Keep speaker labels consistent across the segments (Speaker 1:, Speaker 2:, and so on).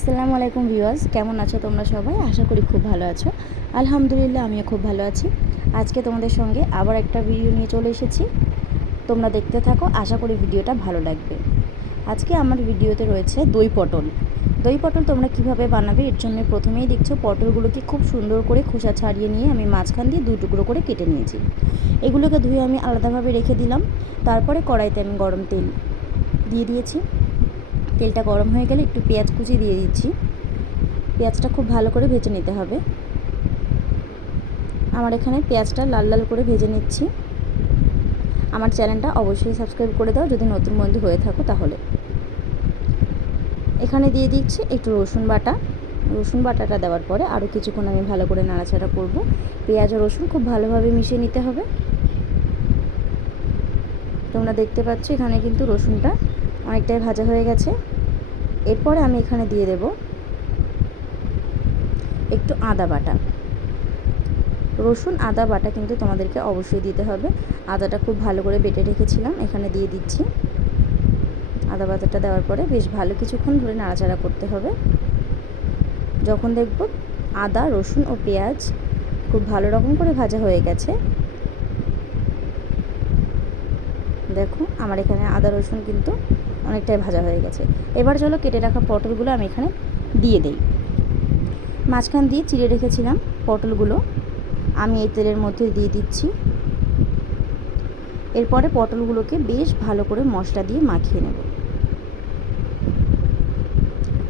Speaker 1: আসসালামু আলাইকুম ভিউয়ার্স, কেমন আছো তোমরা সবাই? আশা করি খুব ভালো আছো। আলহামদুলিল্লাহ, আমিও খুব ভালো আছি। আজকে তোমাদের সঙ্গে আবার একটা ভিডিও নিয়ে চলে এসেছি। তোমরা দেখতে থাকো, আশা করি ভিডিওটা ভালো লাগবে। আজকে আমার ভিডিওতে রয়েছে দই পটল। দই পটল তোমরা কীভাবে বানাবে, এর জন্য প্রথমেই দেখছ, পটলগুলোকে খুব সুন্দর করে খোসা ছাড়িয়ে নিয়ে আমি মাঝখান দিয়ে দু টুকরো করে কেটে নিয়েছি। এগুলোকে ধুয়ে আমি আলাদাভাবে রেখে দিলাম। তারপরে কড়াইতে আমি গরম তেল দিয়ে দিয়েছি। তেলটা গরম হয়ে গেলে একটু পেঁয়াজ কুচি দিয়ে দিচ্ছি। পেঁয়াজটা খুব ভালো করে ভেজে নিতে হবে। আমার এখানে পেঁয়াজটা লাল লাল করে ভেজে নিচ্ছি। আমার চ্যানেলটা অবশ্যই সাবস্ক্রাইব করে দাও যদি নতুন বন্ধু হয়ে থাকো তাহলে। এখানে দিয়ে দিচ্ছি একটু রসুন বাটা। রসুন বাটাটা দেওয়ার পরে আরও কিছুক্ষণ আমি ভালো করে নাড়াচাড়া করব। পেঁয়াজ আর রসুন খুব ভালোভাবে মিশিয়ে নিতে হবে। তোমরা দেখতে পাচ্ছ এখানে কিন্তু রসুনটা অনেকটাই ভাজা হয়ে গেছে। এরপরে আমি এখানে দিয়ে দেব একটু আদা বাটা। রসুন, আদা বাটা কিন্তু তোমাদেরকে অবশ্যই দিতে হবে। আদাটা খুব ভালো করে বেটে রেখেছিলাম, এখানে দিয়ে দিচ্ছি। আদা বাটাটা দেওয়ার পরে বেশ ভালো কিছুক্ষণ ধরে নাড়াচাড়া করতে হবে। যখন দেখব আদা, রসুন ও পেঁয়াজ খুব ভালো রকম করে ভাজা হয়ে গেছে দেখো, আমার এখানে আদা, রসুন কিন্তু অনেকটাই ভাজা হয়ে গেছে। এবার চলো কেটে রাখা পটলগুলো আমি এখানে দিয়ে দেই। মাঝখান দিয়ে চিড়ে রেখেছিলাম পটলগুলো। আমি এই তেলের মধ্যে দিয়ে দিচ্ছি। এরপরে পটলগুলোকে বেশ ভালো করে মশলা দিয়ে মাখিয়ে নেব।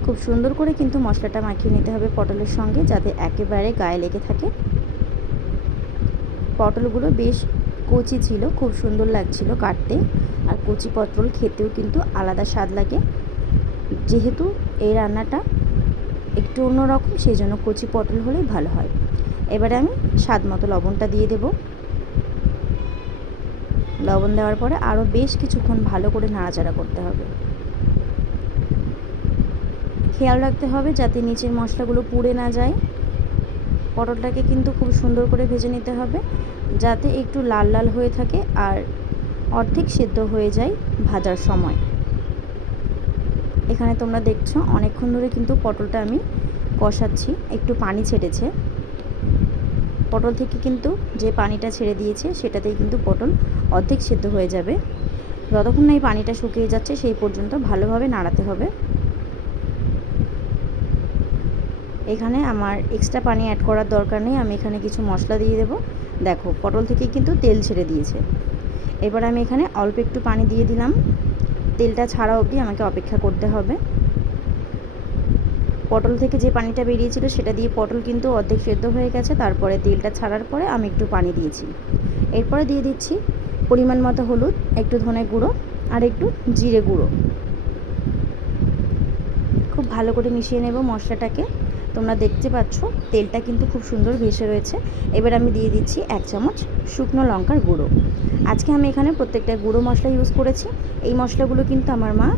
Speaker 1: খুব সুন্দর করে কিন্তু মশলাটা মাখিয়ে নিতে হবে পটলের সঙ্গে, যাতে একেবারে গায়ে লেগে থাকে। পটলগুলো বেশ কচি ছিল, খুব সুন্দর লাগছিল কাটতে। আর কচি পটল খেতেও কিন্তু আলাদা স্বাদ লাগে। যেহেতু এই রান্নাটা একটু অন্যরকম সেই জন্য কচি পটল হলেই ভালো হয়। এবারে আমি স্বাদ মতো লবণটা দিয়ে দেব। লবণ দেওয়ার পরে আরও বেশ কিছুক্ষণ ভালো করে নাড়াচাড়া করতে হবে। খেয়াল রাখতে হবে যাতে নিচের মশলাগুলো পুড়ে না যায়। পটলটাকে কিন্তু খুব সুন্দর করে ভেজে নিতে হবে, যাতে একটু লাল লাল হয়ে থাকে আর অর্ধেক সেদ্ধ হয়ে যায় ভাজার সময়। এখানে তোমরা দেখছ, অনেকক্ষণ ধরে কিন্তু পটলটা আমি কষাচ্ছি, একটু পানি ছেড়েছে। পটল থেকে কিন্তু যে পানিটা ছেড়ে দিয়েছে, সেটাতেই কিন্তু পটল অর্ধেক সেদ্ধ হয়ে যাবে। যতক্ষণ না এই পানিটা শুকিয়ে যাচ্ছে, সেই পর্যন্ত ভালোভাবে নাড়াতে হবে। এখানে আমার এক্সট্রা পানি অ্যাড করার দরকার নেই, আমি এখানে কিছু মশলা দিয়ে দেবো। দেখো, পটল থেকে কিন্তু তেল ছেড়ে দিয়েছে। এবার আমি এখানে অল্প একটু পানি দিয়ে দিলাম। তেলটা ছাড়া অবধি আমাকে অপেক্ষা করতে হবে। পটল থেকে যে পানিটা বেরিয়েছিল, সেটা দিয়ে পটল কিন্তু অর্ধেক সেদ্ধ হয়ে গেছে। তারপরে তেলটা ছাড়ার পরে আমি একটু পানি দিয়েছি। এরপরে দিয়ে দিচ্ছি পরিমাণ মতো হলুদ, একটু ধনে গুঁড়ো আর একটু জিরে গুঁড়ো। খুব ভালো করে মিশিয়ে নেব মশলাটাকে। তোমরা দেখতে পাচ্ছ, তেলটা কিন্তু খুব সুন্দর ভেসে রয়েছে। এবার আমি দিয়ে দিচ্ছি এক চামচ শুকনো লঙ্কার গুঁড়ো। আজকে আমি এখানে প্রত্যেকটা গুঁড়ো মশলা ইউজ করেছি। এই মশলাগুলো কিন্তু আমার মা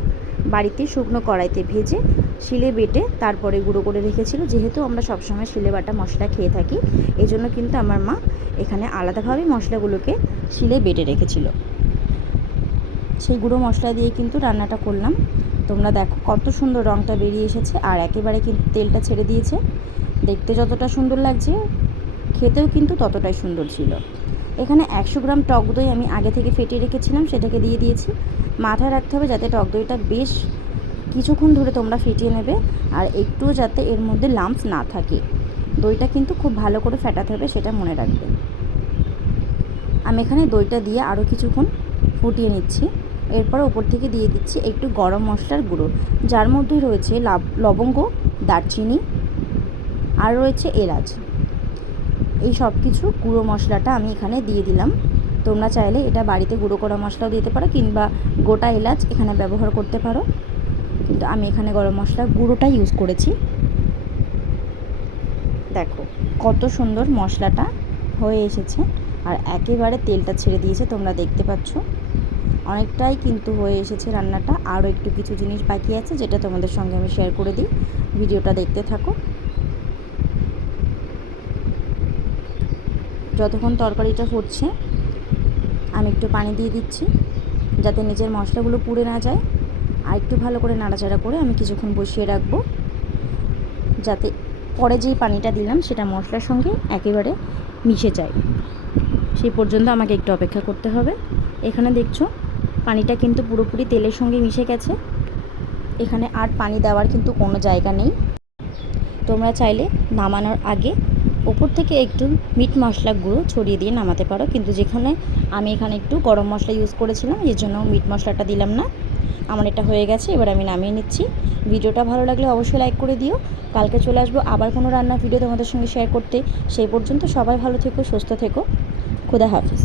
Speaker 1: বাড়িতে শুকনো কড়াইতে ভেজে, শিলে বেটে তারপরে গুঁড়ো করে রেখেছিল। যেহেতু আমরা সবসময় শিলে বাটা মশলা খেয়ে থাকি এই জন্য কিন্তু আমার মা এখানে আলাদাভাবে মশলাগুলোকে শিলে বেটে রেখেছিল। সেই গুঁড়ো মশলা দিয়ে কিন্তু রান্নাটা করলাম। তোমরা দেখো কত সুন্দর রঙটা বেরিয়ে এসেছে আর একেবারে কিন্তু তেলটা ছেড়ে দিয়েছে। দেখতে যতটা সুন্দর লাগছে, খেতেও কিন্তু ততটাই সুন্দর ছিল। এখানে একশো গ্রাম টক দই আমি আগে থেকে ফেটিয়ে রেখেছিলাম, সেটাকে দিয়ে দিয়েছি। মাথায় রাখতে হবে যাতে টক দইটা বেশ কিছুক্ষণ ধরে তোমরা ফেটিয়ে নেবে আর একটুও যাতে এর মধ্যে লাম্পস না থাকে। দইটা কিন্তু খুব ভালো করে ফেটাতে হবে, সেটা মনে রাখবে। আমি এখানে দইটা দিয়ে আরও কিছুক্ষণ ফুটিয়ে নিচ্ছি। এরপর ওপর থেকে দিয়ে দিচ্ছি একটু গরম মশলার গুঁড়ো। যার মধ্যে রয়েছে লবঙ্গ, দারচিনি আর রয়েছে এলাচ। এই সব কিছু গুঁড়ো মশলাটা আমি এখানে দিয়ে দিলাম। তোমরা চাইলে এটা বাড়িতে গুঁড়ো করা মশলাও দিতে পারো কিংবা গোটা এলাচ এখানে ব্যবহার করতে পারো। কিন্তু আমি এখানে গরম মশলার গুঁড়োটা ইউজ করেছি। দেখো, কত সুন্দর মশলাটা হয়ে এসেছে। আর একেবারে তেলটা ছেড়ে দিয়েছে, তোমরা দেখতে পাচ্ছ। অনেকটাই কিন্তু হয়ে এসেছে রান্নাটা। আরও একটু কিছু জিনিস বাকি আছে যেটা তোমাদের সঙ্গে আমি শেয়ার করে দিই। ভিডিওটা দেখতে থাকো। যতক্ষণ তরকারিটা ফুটছে আমি একটু পানি দিয়ে দিচ্ছি যাতে নিচের মশলাগুলো পুড়ে না যায়। আর একটু ভালো করে নাড়াচাড়া করে আমি কিছুক্ষণ বসিয়ে রাখব। যাতে পরে যেই পানিটা দিলাম, সেটা মশলার সঙ্গে একেবারে মিশে যায়। সেই পর্যন্ত আমাকে একটু অপেক্ষা করতে হবে। এখানে দেখছ পানিটা কিন্তু পুরোপুরি তেলের সঙ্গে মিশে গেছে। এখানে আর পানি দেওয়ার কিন্তু কোনো জায়গা নেই। তোমরা চাইলে নামানোর আগে ওপর থেকে একটু মিট মশলা গুঁড়ো ছড়িয়ে দিয়ে নামাতে পারো। কিন্তু যেখানে আমি এখানে একটু গরম মশলা ইউজ করেছিলাম, এর জন্য মিট মশলাটা দিলাম না। আমার এটা হয়ে গেছে, এবার আমি নামিয়ে নিচ্ছি। ভিডিওটা ভালো লাগলে অবশ্যই লাইক করে দিও। কালকে চলে আসব আবার কোনো রান্নার ভিডিও তোমাদের সঙ্গে শেয়ার করতে। সেই পর্যন্ত সবাই ভালো থেকো, সুস্থ থেকো। খুদা হাফিজ।